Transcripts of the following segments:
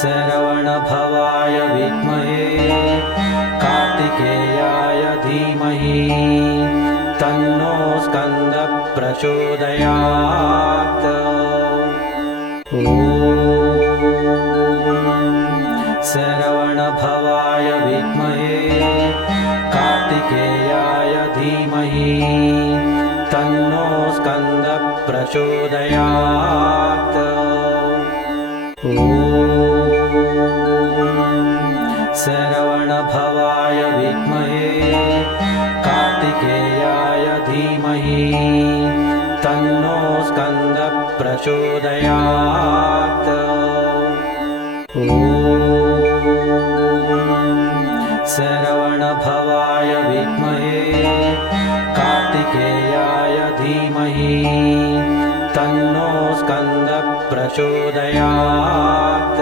शरवणभवाय विद्महे कार्तिकेयाय धीमहि तन्नो स्कन्दः प्रचोदयात्। शरवणभवाय विद्महे कार्तिकेयाय धीमहि तन्नो स्कन्दः प्रचोदयात्। शरवणभवाय विद्महे कार्तिकेयाय धीमहि तन्नो स्कन्दः प्रचोदयात्। शरवणभवाय विद्महे कार्तिकेयाय धीमहि तन्नो स्कन्दः प्रचोदयात्।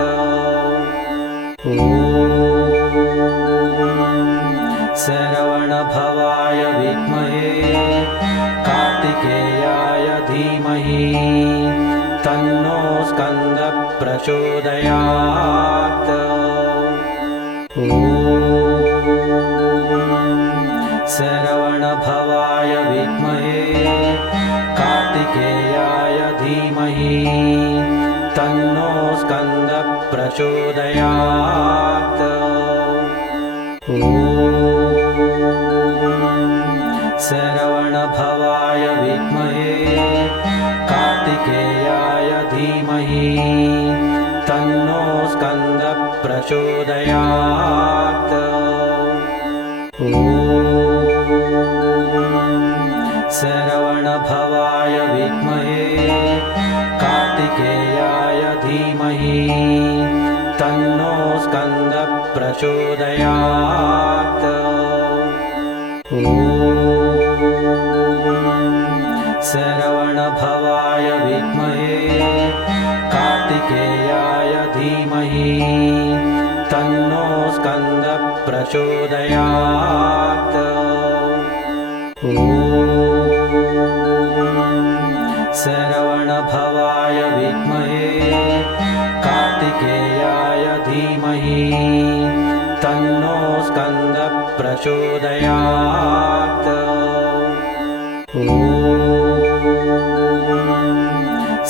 शरवणभवाय विद्महे कार्तिकेयाय धीमहि तन्नो स्कन्दः प्रचोदयात्। शरवणभवाय विद्महे कार्तिकेयाय धीमहि तन्नो स्कन्दः प्रचोदयात्। शरवणभवाय विद्महे कार्तिकेयाय धीमहि तन्नो स्कन्दः प्रचोदयात्। शरवणभवाय विद्महे कार्तिकेयाय धीमहि तन्नो स्कन्दः प्रचोदयात्। शरवणभवाय विद्महे कार्तिकेयाय धीमहि तन्नो स्कन्दः प्रचोदयात्। शरवणभवाय विद्महे कार्तिकेयाय धीमहि तन्नो स्कन्दः प्रचोदयात्।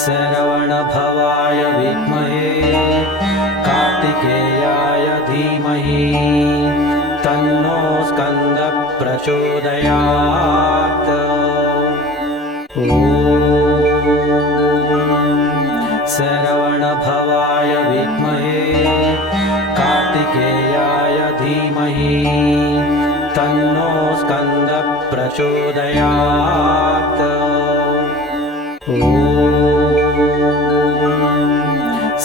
शरवणभवाय विद्महे कार्तिकेयाय धीमहि तन्नो स्कन्दः प्रचोदयात्। शरवणभवाय विद्महे कार्तिकेयाय धीमहि तन्नो स्कन्दः प्रचोदयात्।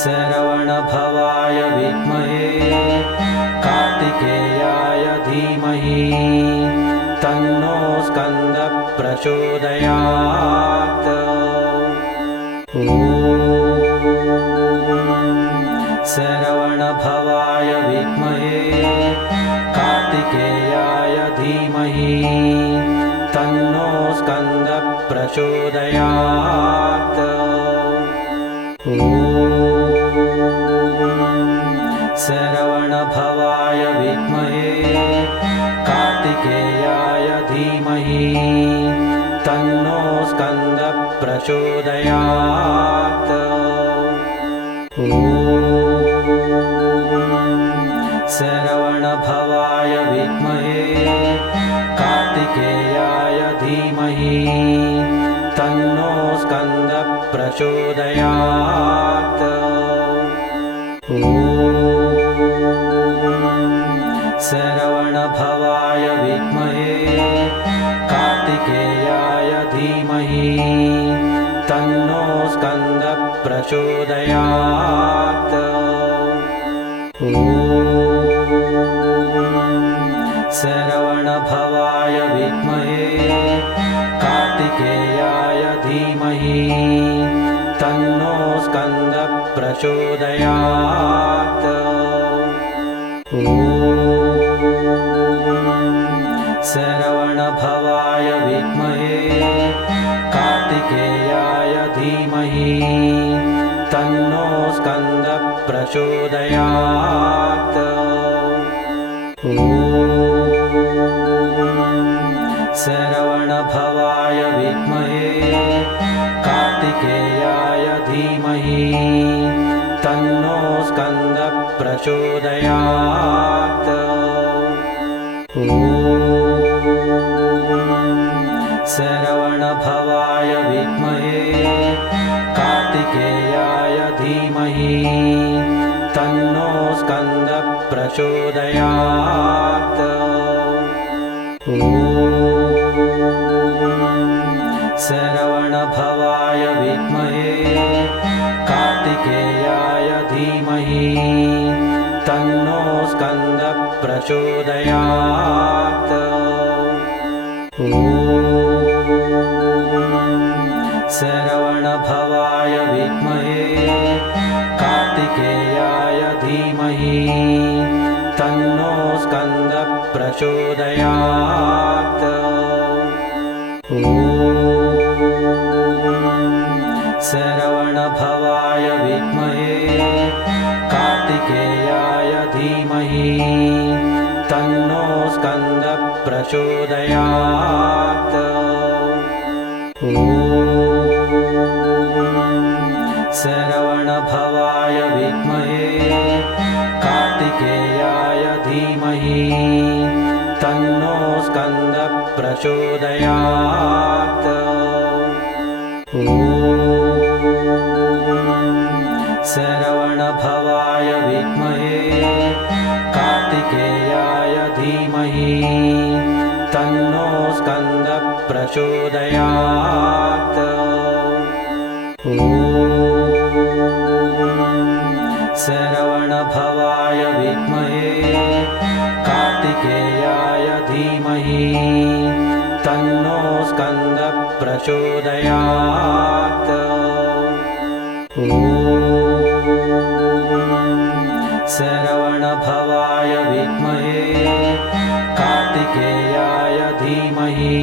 शरवणभवाय विद्महे कार्तिकेयाय धीमहि तन्नो स्कन्दः प्रचोदयात्। शरवणभवाय विद्महे कार्तिकेयाय धीमहि तन्नो स्कन्दः प्रचोदयात्। शरवणभवाय विद्महे कार्तिकेयाय धीमहि तन्नो स्कन्दः प्रचोदयात्। शरवणभवाय विद्महे कार्तिकेयाय धीमहि तन्नो स्कन्दः प्रचोदयात्। शरवणभवाय विद्महे कार्तिकेयाय धीमहि तन्नो स्कन्दः प्रचोदयात्। शरवणभवाय विद्महे कार्तिकेयाय धीमहि तन्नो स्कन्दः प्रचोदयात्। शरवणभवाय विद्महे कार्तिकेयाय धीमहि तन्नो स्कन्दः प्रचोदयात्। ॐ शरवणभवाय विद्महे कार्तिकेयाय धीमहि तन्नो स्कन्दः प्रचोदयात्। ॐ शरवणभवाय विद्महे कार्तिकेयाय धीमहि तन्नो स्कन्दः प्रचोदयात्। ॐ शरवणभवाय विद्महे कार्तिकेयाय धीमहि तन्नो स्कन्दः प्रचोदयात्। ॐ शरवणभवाय विद्महे कार्तिकेयाय धीमहि तन्नो स्कन्दः प्रचोदयात्। ॐ शरवणभवाय विद्महे कार्तिकेयाय धीमहि तन्नो स्कन्दः प्रचोदयात्। ॐ शरवणभवाय विद्महे कार्तिकेयाय धीमहि तन्नो स्कन्दः प्रचोदयात्। ॐ शरवणभवाय विद्महे कार्तिकेयाय धीमहि तन्नो स्कन्दः प्रचोदयात्। ॐ शरवणभवाय विद्महे कार्तिकेयाय धीमहि तन्नो स्कन्दः प्रचोदयात्। ॐ शरवणभवाय विद्महे कार्तिकेयाय धीमहि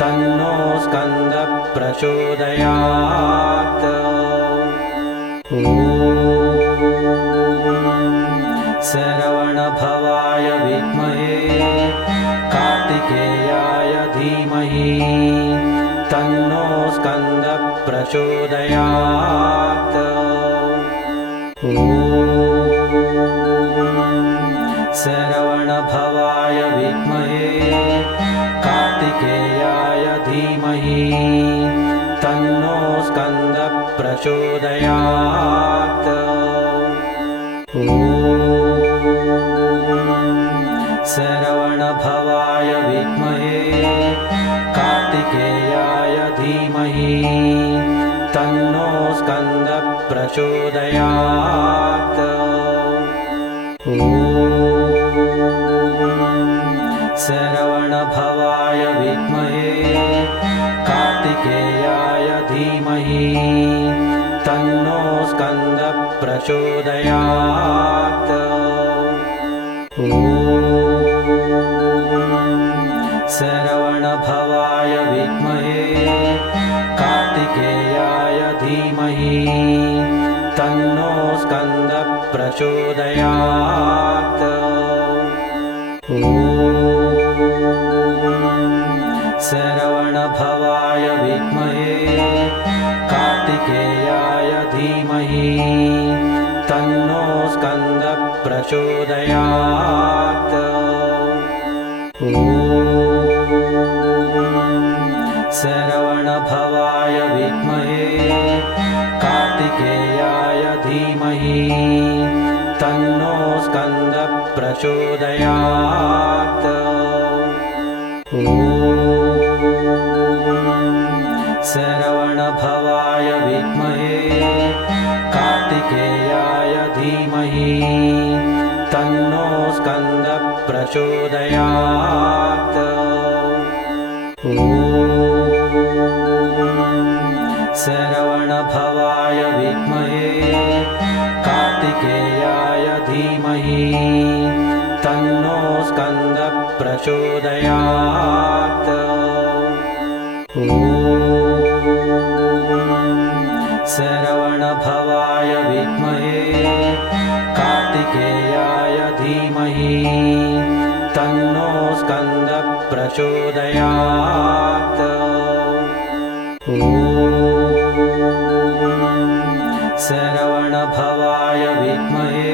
तन्नो स्कन्दः प्रचोदयात्। ॐ शरवणभवाय विद्महे कार्तिकेयाय धीमहि तन्नो स्कन्दः प्रचोदयात्। ॐ शरवणभवाय विद्महे कार्तिकेयाय धीमहि तन्नो स्कन्दः प्रचोदयात्। ॐ शरवणभवाय विद्महे कार्तिकेयाय धीमहि तन्नो स्कन्दः प्रचोदयात्। ॐ शरवणभवाय विद्महे कार्तिकेयाय धीमहि तन्नो स्कन्दः प्रचोदयात्। ॐ शरवणभवाय विद्महे कार्तिकेयाय धीमहि तन्नो स्कन्दः प्रचोदयात्। ॐ शरवणभवाय विद्महे कार्तिकेयाय धीमहि तन्नो स्कन्दः प्रचोदयात्। ॐ शरवणभवाय विद्महे कार्तिकेयाय धीमहि तन्नो स्कन्दः प्रचोदयात्। ॐ शरवणभवाय विद्महे कार्तिकेयाय धीमहि तन्नो स्कन्दः प्रचोदयात्। ॐ शरवणभवाय विद्महे कार्तिकेयाय धीमहि तन्नो स्कन्दः प्रचोदयात्। ॐ शरवणभवाय विद्महे कार्तिकेयाय धीमहि तन्नो स्कन्दः प्रचोदयात्। शरवणभवाय विद्महे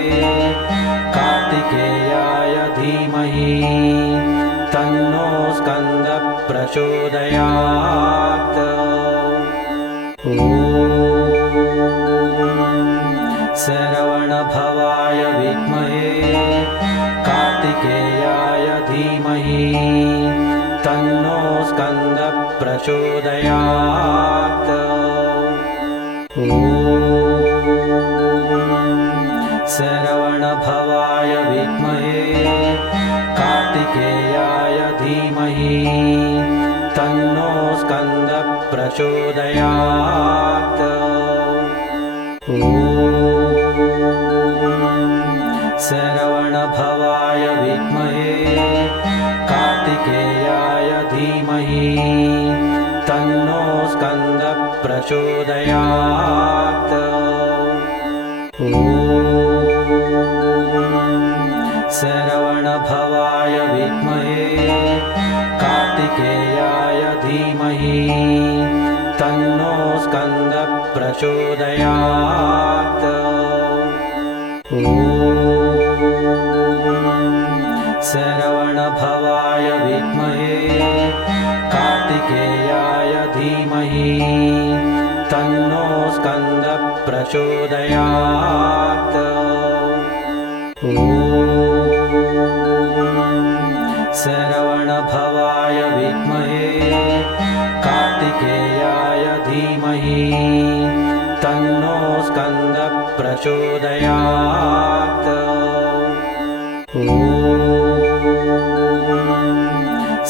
कार्तिकेयाय धीमहि तन्नो स्कन्दः प्रचोदयात्। शरवणभवाय विद्महे कार्तिकेयाय धीमहि तन्नो स्कन्दः प्रचोदयात्। शरवणभवाय विद्महे कार्तिकेयाय धीमहि तन्नो स्कन्दः प्रचोदयात्। शरवणभवाय विद्महे कार्तिकेयाय धीमहि तन्नो स्कन्दः प्रचोदयात्। शरवणभवाय विद्महे कार्तिकेयाय धीमहि तन्नो स्कन्दः प्रचोदयात्। शरवणभवाय विद्महे कार्तिकेयाय धीमहि तन्नो स्कन्दः प्रचोदयात्। शरवणभवाय विद्महे कार्तिकेयाय धीमहि तन्नो स्कन्दः प्रचोदयात्।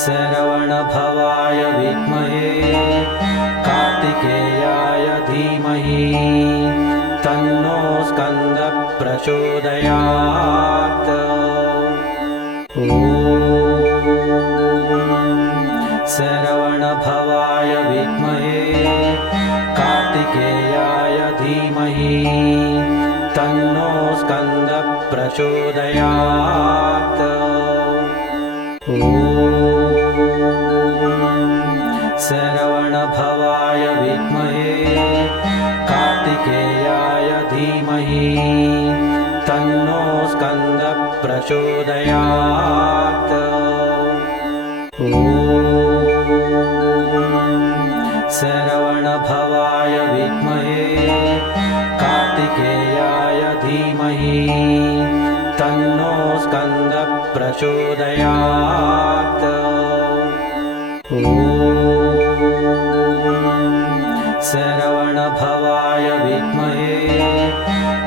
शरवणभवाय विद्महे कार्तिकेयाय धीमहि तन्नो स्कन्दः प्रचोदयात्। शरवणभवाय विद्महे कार्तिकेयाय धीमहि तन्नो स्कन्दः प्रचोदयात्। शरवणभवाय विद्महे कार्तिकेयाय धीमहि तन्नो स्कन्दः प्रचोदयात्। शरवणभवाय विद्महे कार्तिकेयाय धीमहि तन्नो स्कन्दः प्रचोदयात्। शरवणभवाय विद्महे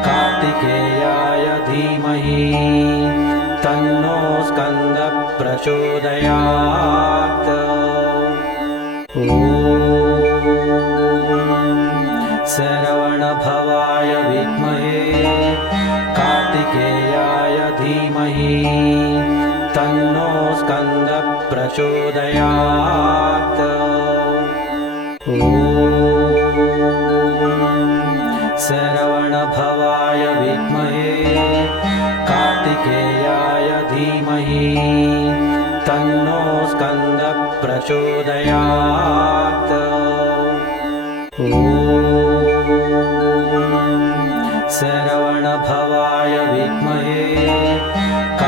कार्तिकेयाय धीमहि तन्नो स्कन्दः प्रचोदयात्। शरवणभवाय विद्महे कार्तिकेयाय धीमहि तन्नो स्कन्दः प्रचोदयात्। शरवणभवाय विद्महे कार्तिकेयाय धीमहि तन्नो स्कन्दः प्रचोदयात्। शरवणभवाय विद्महे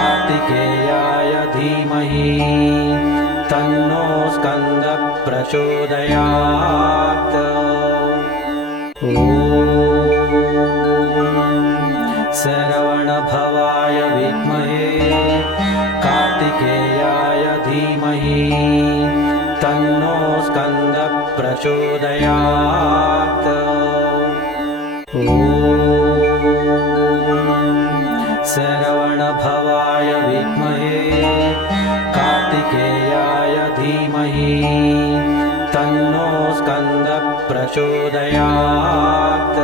कार्तिकेयाय धीमहि तन्नो स्कन्दः प्रचोदयात्। शरवणभवाय विद्महे कार्तिकेयाय धीमहि तन्नो स्कन्दः प्रचोदयात्। शरवणभवाय विद्महे कार्तिकेयाय धीमहि तन्नो स्कन्दः प्रचोदयात्।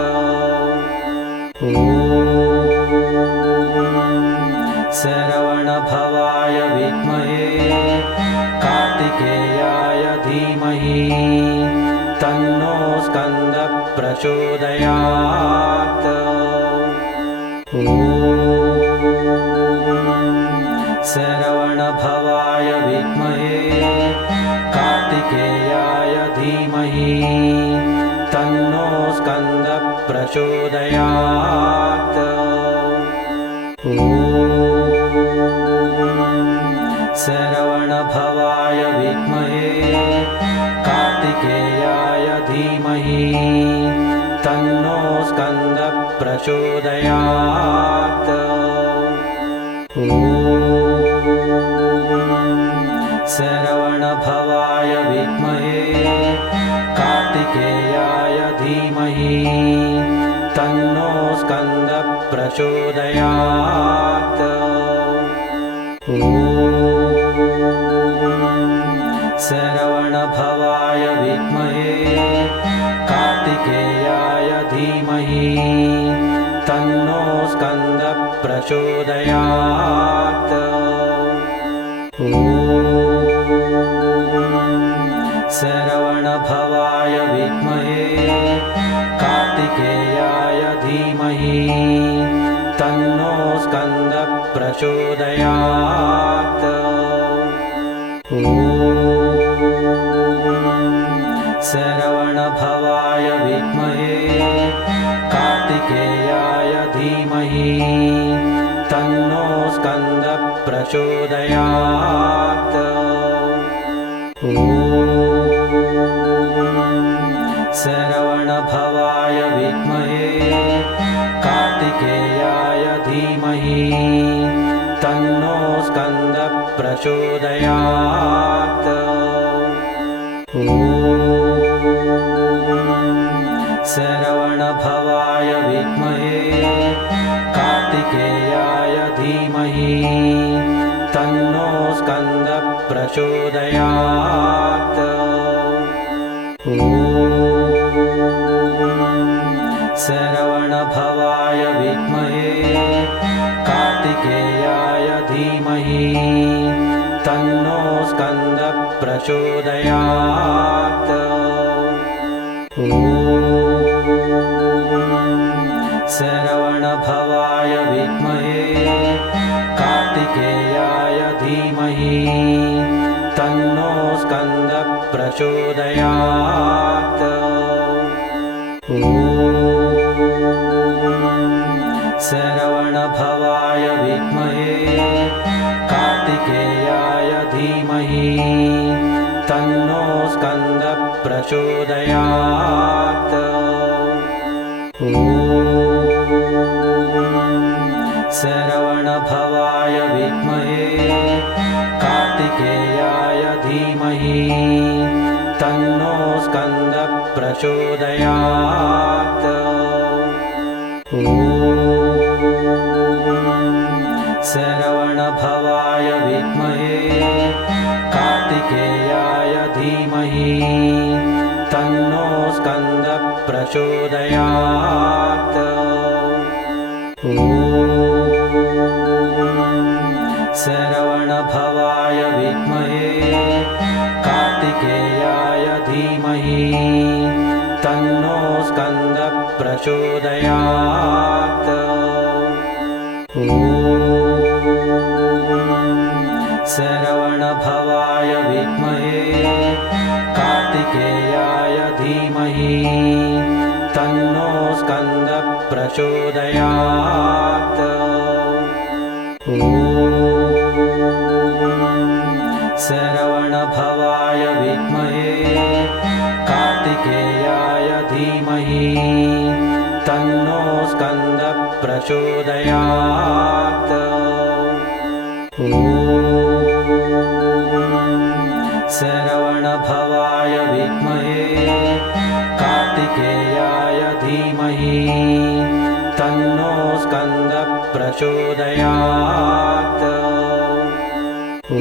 शरवणभवाय विद्महे कार्तिकेयाय धीमहि तन्नो स्कन्दः प्रचोदयात्। ॐ शरवणभवाय विद्महे कार्तिकेयाय धीमहि तन्नो स्कन्दः प्रचोदयात्। ॐ शरवणभवाय विद्महे कार्तिकेयाय धीमहि तन्नो स्कन्दः प्रचोदयात्। ॐ शरवणभवाय विद्महे कार्तिकेयाय धीमहि तन्नो स्कन्दः प्रचोदयात्। ॐ शरवणभवाय विद्महे कार्तिकेयाय धीमहि तन्नो स्कन्दः प्रचोदयात्। ॐ शरवणभवाय विद्महे कार्तिकेयाय धीमहि तन्नो स्कन्दः प्रचोदयात्। ॐ शरवणभवाय विद्महे कार्तिकेयाय धीमहि तन्नो स्कन्दः प्रचोदयात्। ॐ शरवणभवाय विद्महे कार्तिकेयाय धीमहि तन्नो स्कन्दः प्रचोदयात्। ॐ शरवणभवाय विद्महे कार्तिकेयाय धीमहि तन्नो स्कन्दः प्रचोदयात्। ॐ शरवणभवाय विद्महे कार्तिकेयाय धीमहि तन्नो स्कन्दः प्रचोदयात्। ॐ शरवणभवाय विद्महे कार्तिकेयाय धीमहि तन्नो स्कन्दः प्रचोदयात्। ॐ शरवणभवाय विद्महे कार्तिकेयाय धीमहि तन्नो स्कन्दः प्रचोदयात्। ॐ शरवणभवाय विद्महे कार्तिकेयाय धीमहि तन्नो स्कन्दः प्रचोदयात्। ॐ शरवणभवाय विद्महे कार्तिकेयाय धीमहि तन्नो स्कन्दः प्रचोदयात्। ॐ शरवणभवाय विद्महे कार्तिकेयाय धीमहि तन्नो स्कन्दः प्रचोदयात्। ॐ शरवणभवाय विद्महे कार्तिकेयाय धीमहि तन्नो स्कन्दः प्रचोदयात्। ॐ शरवणभवाय विद्महे कार्तिकेयाय धीमहि तन्नो स्कन्दः प्रचोदयात्। ॐ शरवणभवाय विद्महे कार्तिकेयाय धीमहि तन्नो स्कन्दः प्रचोदयात्। ॐ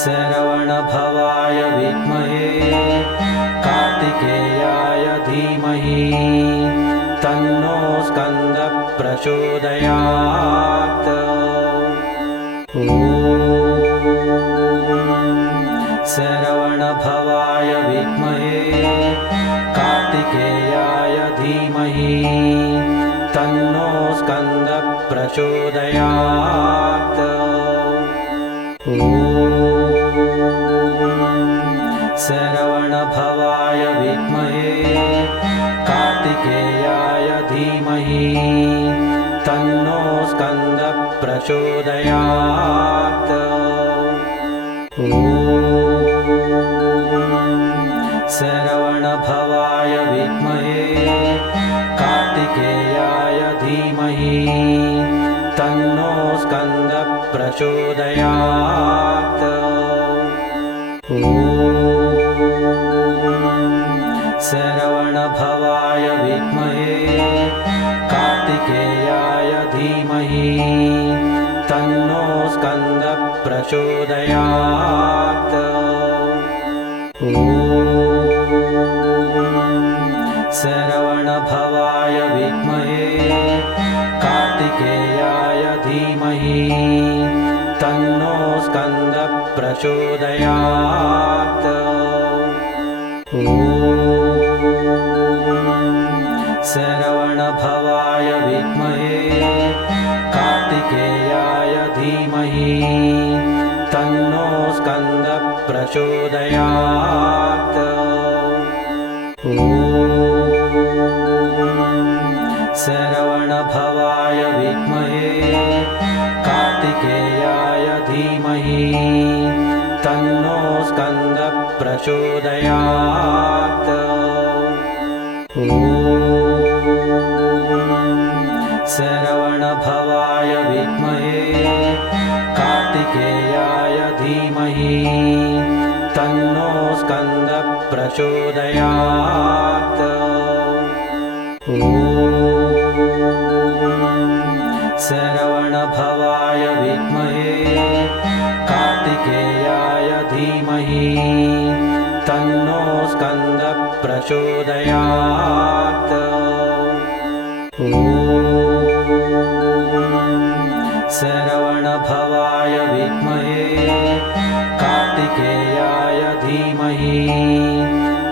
शरवणभवाय विद्महे कार्तिकेयाय धीमहि तन्नो स्कन्दः प्रचोदयात्। ॐ शरवणभवाय विद्महे धीमहि तन्नो स्कन्दः प्रचोदयात्। ॐ शरवणभवाय विद्महे कार्तिकेयाय धीमहि तन्नो स्कन्दः प्रचोदयात्। ॐ शरवणभवाय विद्महे कार्तिकेयाय धीमहि तन्नो स्कन्दः प्रचोदयात्। ॐ शरवणभवाय विद्महे कार्तिकेयाय धीमहि तन्नो स्कन्दः प्रचोदयात्। ॐ शरवणभवाय विद्महे कार्तिकेयाय धीमहि तन्नो स्कन्दः प्रचोदयात्। ॐ शरवणभवाय विद्महे कार्तिकेयाय धीमहि तन्नो स्कन्दः प्रचोदयात्। ॐ शरवणभवाय विद्महे कार्तिकेयाय धीमहि तन्नो स्कन्दः प्रचोदयात्। ॐ शरवणभवाय विद्महे कार्तिकेयाय धीमहि तन्नो स्कन्दः प्रचोदयात्। ॐ शरवणभवाय विद्महे कार्तिकेयाय धीमहि तन्नो स्कन्दः प्रचोदयात्। ॐ शरवणभवाय विद्महे कार्तिकेयाय धीमहि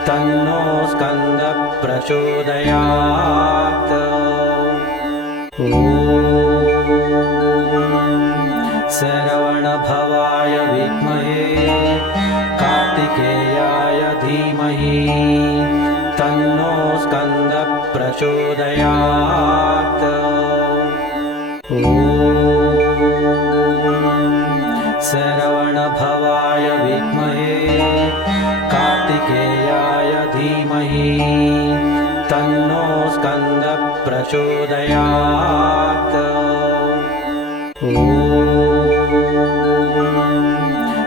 तन्नो स्कन्दः प्रचोदयात्। ॐ शरवणभवाय विद्महे कार्तिकेयाय धीमहि तन्नो स्कन्दः प्रचोदयात्। ॐ शरवणभवाय विद्महे कार्तिकेयाय धीमहि तन्नो स्कन्दः प्रचोदयात्। ॐ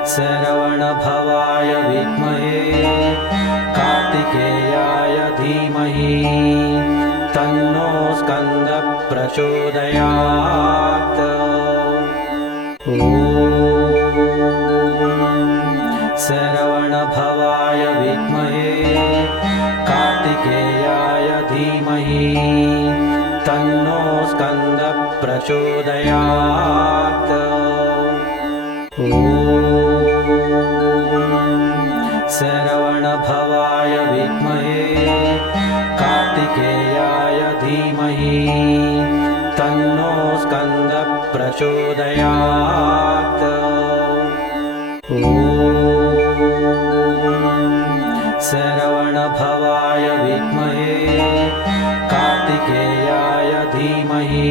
शरवणभवाय विद्महे कार्तिकेयाय धीमहि तन्नो स्कन्दः प्रचोदयात्। ॐ शरवणभवाय विद्महे कार्तिकेयाय धीमहि तन्नो स्कन्दः प्रचोदयात्। ॐ शरवणभवाय विद्महे कार्तिकेयाय धीमहि तन्नो स्कन्दः प्रचोदयात्। ॐ शरवणभवाय विद्महे कार्तिकेयाय धीमहि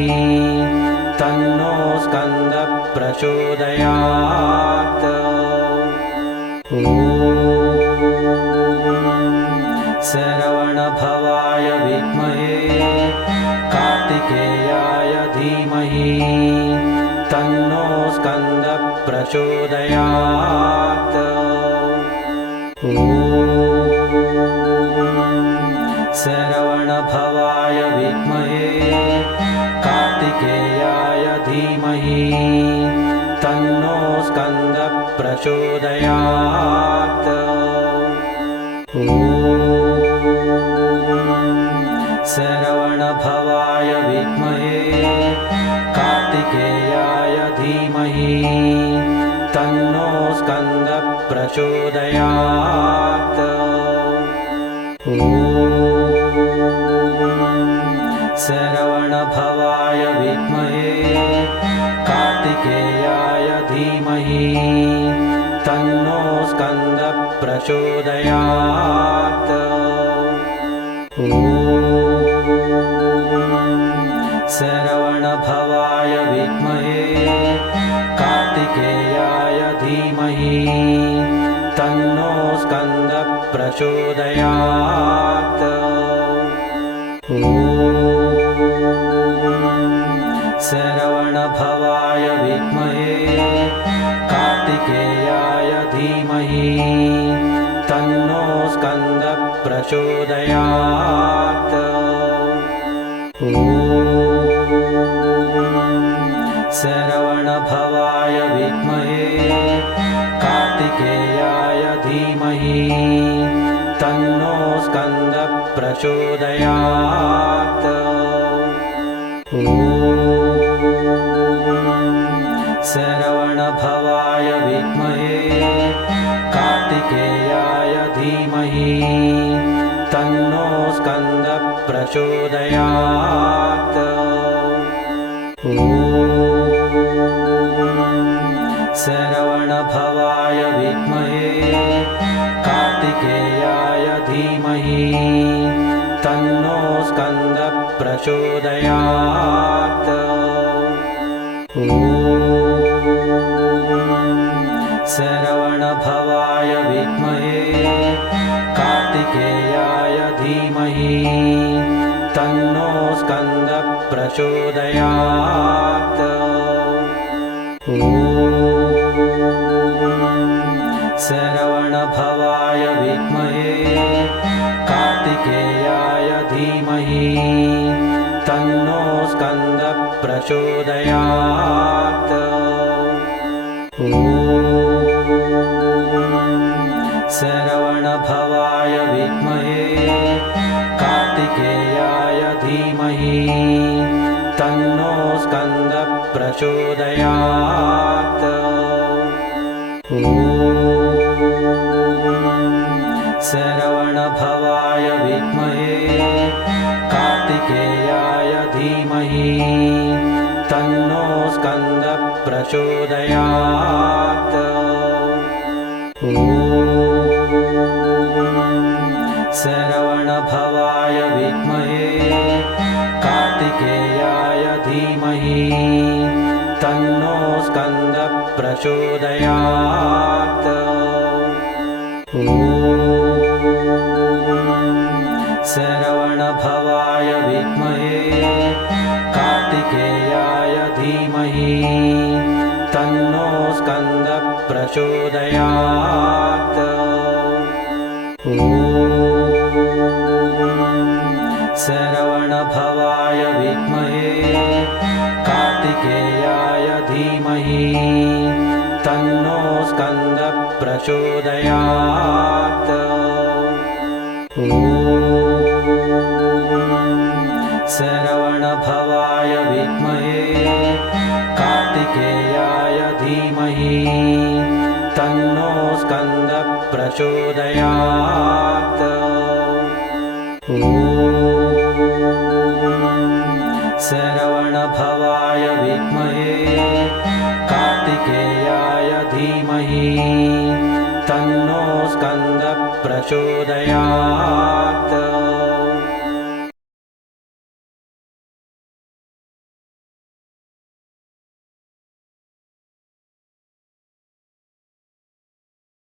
तन्नो स्कन्दः प्रचोदयात्। ॐ शरवणभवाय विद्महे कार्तिकेयाय धीमहि तन्नो स्कन्दः प्रचोदयात्। ॐ शरवणभवाय विद्महे कार्तिकेयाय धीमहि तन्नो स्कन्दः प्रचोदयात्। ॐ शरवणभवाय विद्महे कार्तिकेयाय धीमहि तन्नो स्कन्दः प्रचोदयात्। ॐ प्रचोदयात्। ॐ शरवणभवाय विद्महे कार्तिकेयाय धीमहि तन्नो स्कन्दः प्रचोदयात्। ॐ शरवणभवाय विद्महे कार्तिकेयाय धीमहि तन्नो स्कन्दः प्रचोदयात्। ॐ शरवणभवाय विद्महे कार्तिकेयाय धीमहि तन्नो स्कन्दः प्रचोदयात्। ॐ शरवणभवाय विद्महे कार्तिकेयाय धीमहि तन्नो स्कन्दः प्रचोदयात्। ॐ शरवणभवाय विद्महे कार्तिकेयाय धीमहि तन्नो स्कन्दः प्रचोदयात्। ॐ शरवणभवाय विद्महे कार्तिकेयाय धीमहि तन्नो स्कन्दः प्रचोदयात्। ॐ शरवणभवाय विद्महे कार्तिकेयाय धीमहि तन्नो स्कन्दः प्रचोदयात्। ॐ शरवणभवाय विद्महे कार्तिकेयाय धीमहि तन्नो स्कन्दः प्रचोदयात्। ॐ शरवणभवाय विद्महे कार्तिकेयाय धीमहि तन्नो स्कन्दः प्रचोदयात्। ॐ शरवणभवाय विद्महे कार्तिकेयाय धीमहि तन्नो स्कन्दः प्रचोदयात्। ॐ शरवणभवाय विद्महे कार्तिकेयाय धीमहि तन्नो स्कन्दः प्रचोदयात्। ॐ शरवणभवाय विद्महे कार्तिकेयाय धीमहि तन्नो स्कन्दः प्रचोदयात्। ॐ शरवणभवाय विद्महे कार्तिकेयाय धीमहि तन्नो स्कन्दः प्रचोदयात्। ॐ शरवणभवाय विद्महे कार्तिकेयाय धीमहि तन्नो स्कन्दः प्रचोदयात्।